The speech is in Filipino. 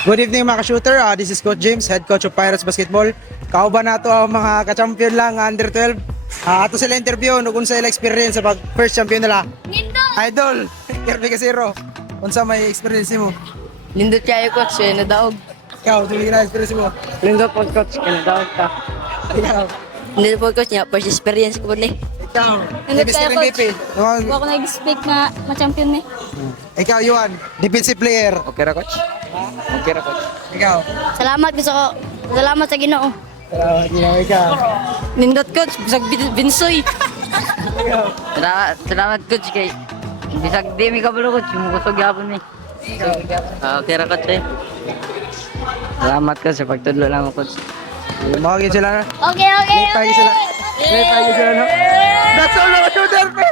Good evening mga ka-shooter. This is Coach James, head coach of Pirates Basketball. Kauban nato ang mga ka-champion lang under 12. Ato sila interview no kung sa ila experience sa pag first champion nila. Idol, Kirby Casero. Unsa may experience mo? Lindot kayo coach, nadaog. Ikaw, dili na experience mo. Lindot po coach, nadaog ka. Ikaw, Lindot po coach niya, first experience ko po ni. ikaw. Ano Ibig kaya, sabihin, Coach? BP. Huwag ako nag-speak na ma-champion ni. Ikaw, Yuan, defensive player. Okay ra coach? Okay ra coach. Ikaw. Salamat gusto ko. Salamat sa Ginoo. Ikaw. Lindot coach, bisag binsoy. Ikaw. Salamat coach kay bisag di mi kabalo coach, mukusog yapon ni. Okay ra coach. Salamat coach sa pagtudlo lang coach. Mawagin sila na. Okay. Late pa sila. Late pa sila, no? That's all mga shooter, pe!